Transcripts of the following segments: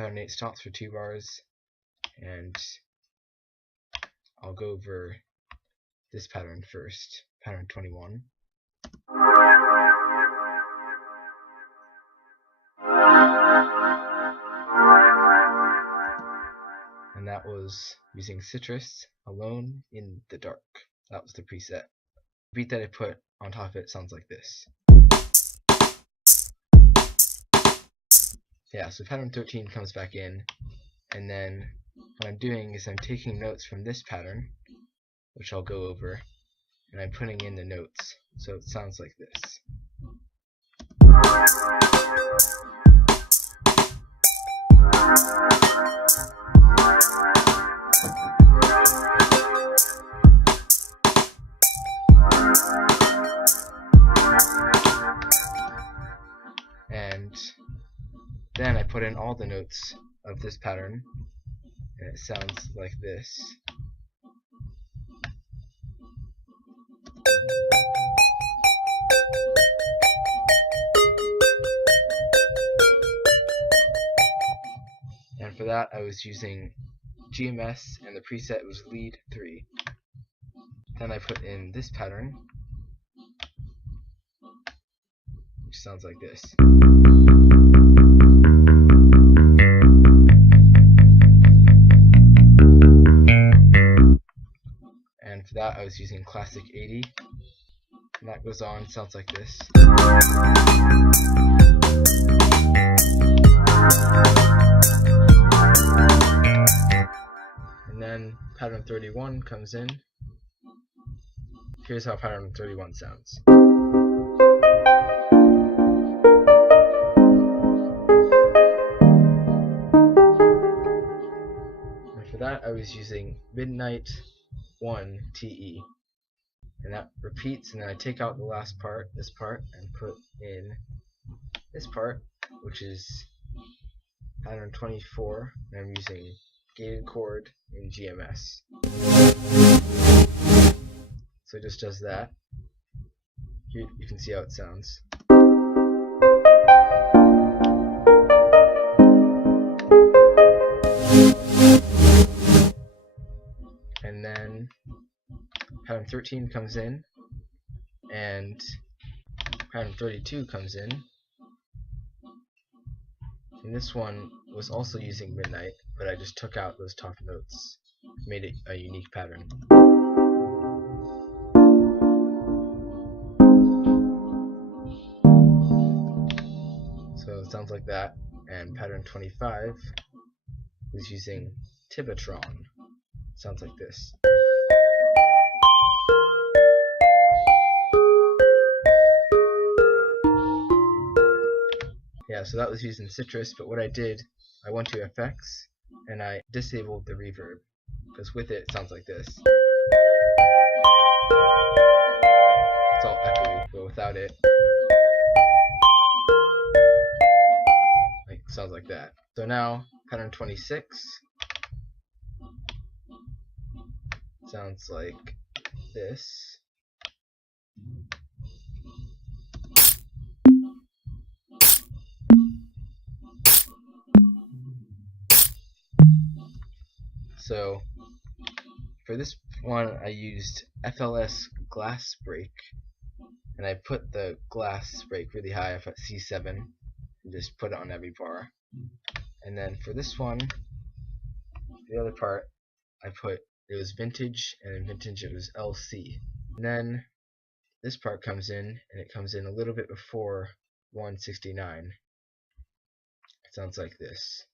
pattern 8 stops for 2 bars, and I'll go over this pattern first, pattern 21. And that was using citrus alone in the dark. That was the preset. The beat that I put on top of it sounds like this. Yeah, so pattern 13 comes back in, and then what I'm doing is I'm taking notes from this pattern, which I'll go over, and I'm putting in the notes, so it sounds like this. And then I put in all the notes of this pattern, and it sounds like this. And for that I was using GMS, and the preset was lead 3. Then I put in this pattern, which sounds like this. And for that I was using classic 80, and that goes on, sounds like this. And then pattern 31 comes in. Here's how pattern 31 sounds. And for that I was using Midnight 1 TE. And that repeats, and then I take out the last part, this part, and put in this part, which is pattern 24, and I'm using gated chord in GMS. So it just does that. Here you can see how it sounds. And then pattern 13 comes in, and pattern 32 comes in. And this one was also using Midnight, but I just took out those top notes, made it a unique pattern. So it sounds like that. And pattern 25 is using Tibatron. Sounds like this. Yeah, so that was using citrus, but what I did, I went to effects and I disabled the reverb, because with it sounds like this. It's all echoey, but without it, it sounds like that. So now pattern 26 sounds like this. So for this one I used FLS glass break, and I put the glass break really high up at C7 and just put it on every bar. And then for this one, the other part, I put, it was vintage, and in vintage it was LC. And then this part comes in, and it comes in a little bit before 169. It sounds like this.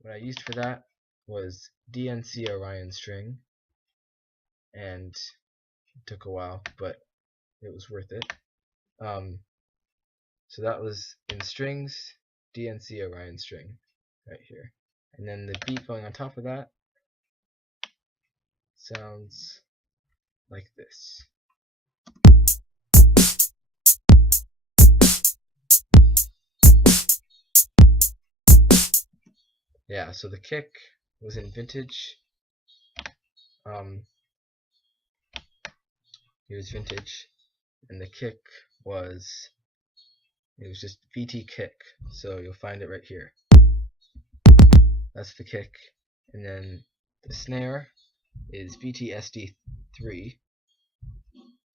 What I used for that was DNC Orion string, and it took a while, but it was worth it. So that was in strings, DNC Orion string. right here. And then the beat going on top of that sounds like this. Yeah, so the kick was in vintage. It was vintage, and the kick was just VT kick. So you'll find it right here. That's the kick, and then the snare is VT-SD3.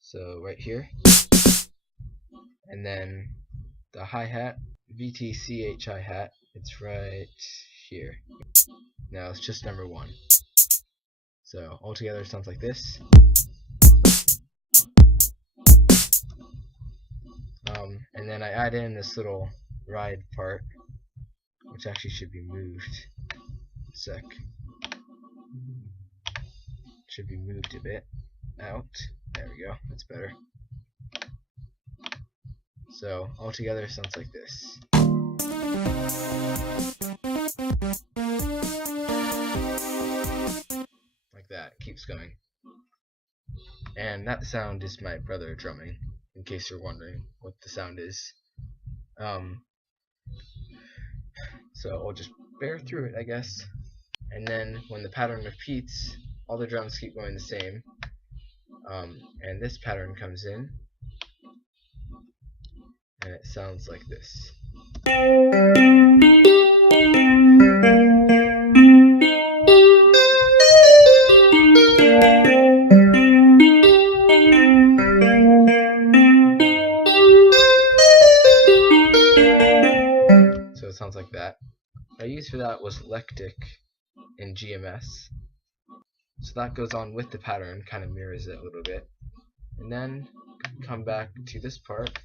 So right here, and then the hi-hat, VT-CH hi-hat. It's right here. Now it's just number 1. So altogether it sounds like this. And then I add in this little ride part, which actually should be moved. Sec. Should be moved a bit out. There we go. That's better. So altogether it sounds like this. Like that. It keeps going. And that sound is my brother drumming, in case you're wondering what the sound is. So I'll just bear through it, I guess. And then when the pattern repeats, all the drums keep going the same. And this pattern comes in, and it sounds like this. So it sounds like that. What I used for that was Lectic in GMS. So that goes on with the pattern, kind of mirrors it a little bit. And then come back to this part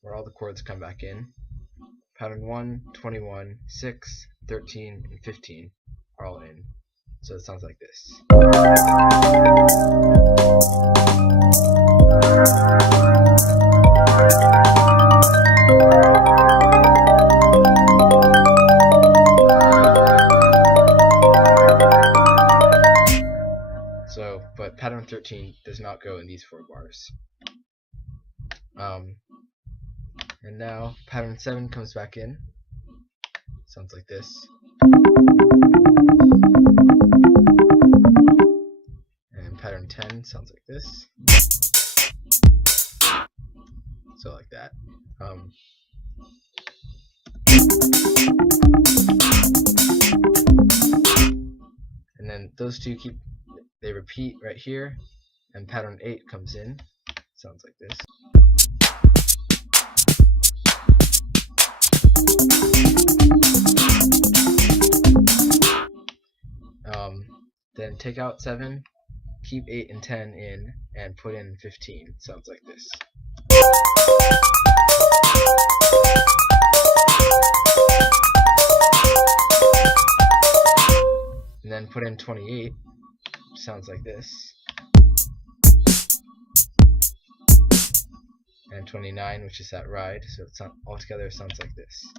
where all the chords come back in. Pattern 1, 21, 6, 13, and 15 are all in. So it sounds like this. So, but pattern 13 does not go in these 4 bars. And now pattern 7 comes back in. Sounds like this. And pattern 10 sounds like this. So like that. And then those two they repeat right here, and pattern 8 comes in. Sounds like this. Then take out 7, keep 8 and 10 in, and put in 15. Sounds like this. And then put in 28, which sounds like this. And 29, which is that ride, so it's altogether sounds like this.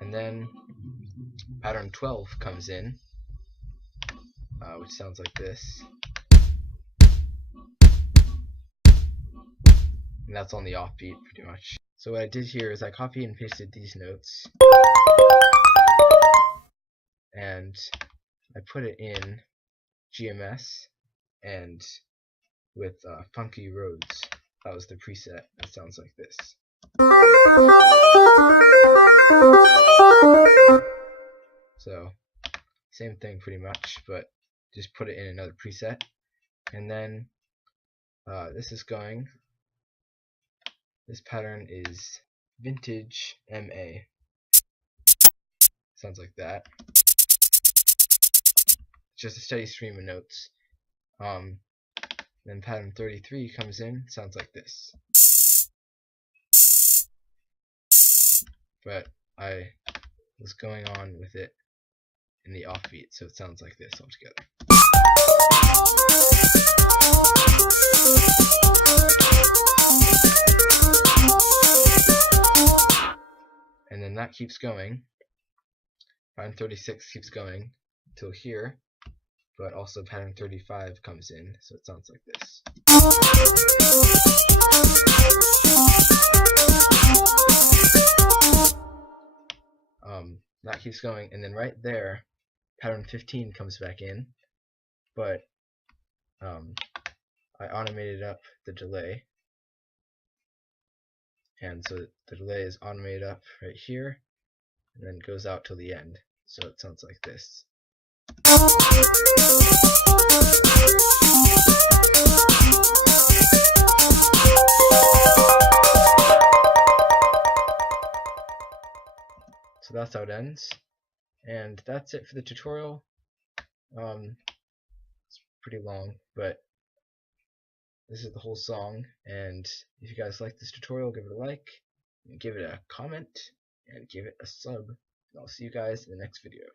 And then pattern 12 comes in, which sounds like this. And that's on the offbeat pretty much. So what I did here is I copied and pasted these notes, and I put it in GMS and with Funky Roads. That was the preset. That sounds like this. So same thing pretty much, but just put it in another preset. And then this pattern is Vintage MA. Sounds like that. Just a steady stream of notes. Then pattern 33 comes in, sounds like this. But I was going on with it in the offbeat, so it sounds like this altogether. And then that keeps going. Pattern 36 keeps going until here, but also pattern 35 comes in, so it sounds like this. That keeps going, and then right there, pattern 15 comes back in, but I automated up the delay, and so the delay is automated up right here, and then goes out till the end, so it sounds like this. So that's how it ends, and that's it for the tutorial. It's pretty long, but this is the whole song, and if you guys like this tutorial, give it a like, and give it a comment, and give it a sub, and I'll see you guys in the next video.